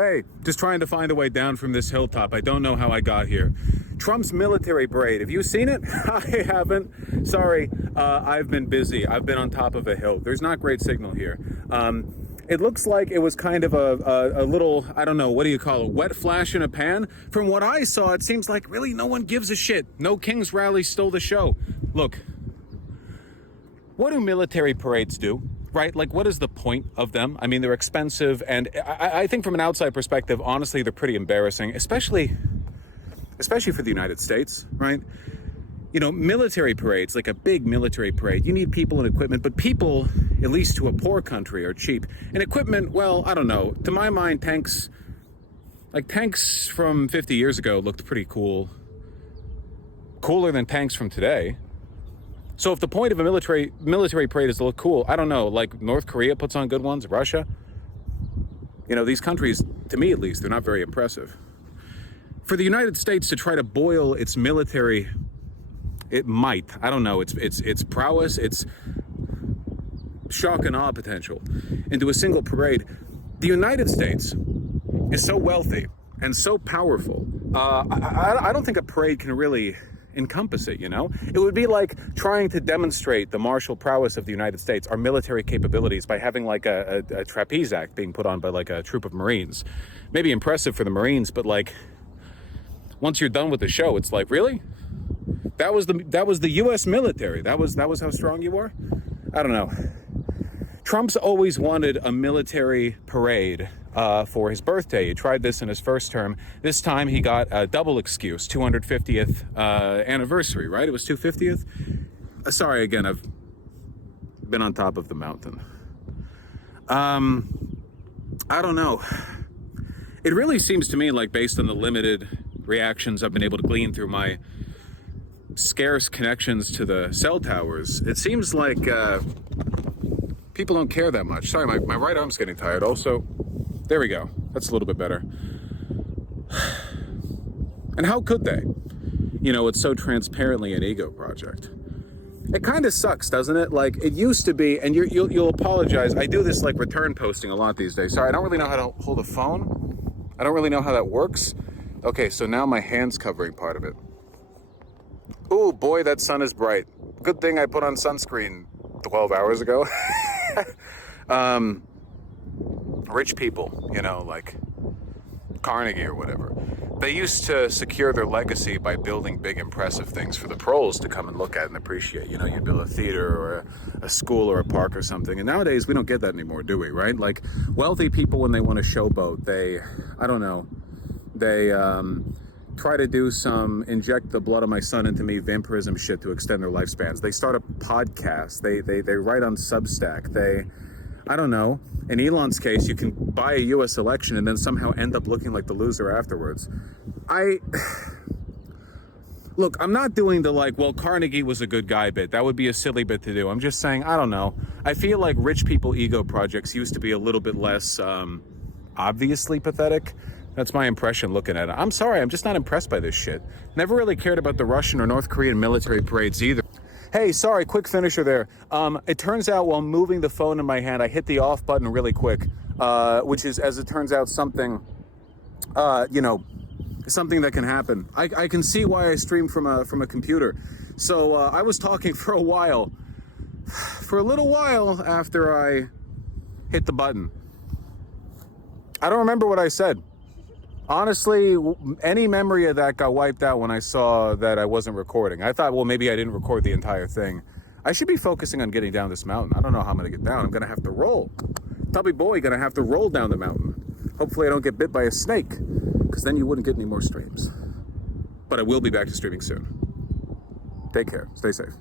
Hey, just trying to find a way down from this hilltop. I don't know how I got here. Trump's military parade. Have you seen it? I haven't. Sorry, I've been busy. I've been on top of a hill. There's not great signal here. It looks like it was kind of a little, I don't know, what do you call it? Wet flash in a pan? From what I saw, it seems like really no one gives a shit. No King's Rally stole the show. Look, what do military parades do? Right? Like, what is the point of them? I mean, they're expensive, and I think from an outside perspective, honestly, they're pretty embarrassing, especially for the United States, right? You know, military parades, like a big military parade, you need people and equipment, but people, at least to a poor country, are cheap. And equipment, well, I don't know. To my mind, tanks from 50 years ago looked pretty cool. Cooler than tanks from today. So if the point of a military parade is to look cool, I don't know, like North Korea puts on good ones, Russia. You know, these countries, to me at least, they're not very impressive. For the United States to try to boil its military, it might, I don't know, its prowess, its shock and awe potential into a single parade. The United States is so wealthy and so powerful. I don't think a parade can really encompass it, you know? It would be like trying to demonstrate the martial prowess of the United States, our military capabilities, by having like a trapeze act being put on by like a troop of Marines. Maybe impressive for the Marines, but like once you're done with the show, it's like, really? That was the US military. That was how strong you were? I don't know. Trump's always wanted a military parade for his birthday. He tried this in his first term. This time he got a double excuse, 250th anniversary, right? It was 250th? Sorry, again, I've been on top of the mountain. I don't know. It really seems to me like, based on the limited reactions I've been able to glean through my scarce connections to the cell towers, it seems like people don't care that much. Sorry, my right arm's getting tired. Also, there we go. That's a little bit better. And how could they? You know, it's so transparently an ego project. It kind of sucks, doesn't it? Like, it used to be, and you'll apologize. I do this like return posting a lot these days. Sorry, I don't really know how to hold a phone. I don't really know how that works. Okay, so now my hand's covering part of it. Ooh, boy, that sun is bright. Good thing I put on sunscreen 12 hours ago. Rich people, you know, like Carnegie or whatever, they used to secure their legacy by building big, impressive things for the proles to come and look at and appreciate. You know, you'd build a theater or a school or a park or something. And nowadays, we don't get that anymore, do we, right? Like, wealthy people, when they want to showboat, they try to do some inject the blood of my son into me vampirism shit to extend their lifespans. They start a podcast. They write on Substack. I don't know. In Elon's case, you can buy a U.S. election and then somehow end up looking like the loser afterwards. Look, I'm not doing the like, well, Carnegie was a good guy bit. That would be a silly bit to do. I'm just saying, I don't know. I feel like rich people ego projects used to be a little bit less obviously pathetic. That's my impression looking at it. I'm sorry, I'm just not impressed by this shit. Never really cared about the Russian or North Korean military parades either. Hey, sorry, quick finisher there. It turns out while moving the phone in my hand, I hit the off button really quick, which is, as it turns out, something, something that can happen. I can see why I stream from a computer. So I was talking for a little while after I hit the button. I don't remember what I said. Honestly, any memory of that got wiped out when I saw that I wasn't recording. I thought, well, maybe I didn't record the entire thing. I should be focusing on getting down this mountain. I don't know how I'm going to get down. I'm going to have to roll. Tubby boy, going to have to roll down the mountain. Hopefully I don't get bit by a snake, because then you wouldn't get any more streams. But I will be back to streaming soon. Take care. Stay safe.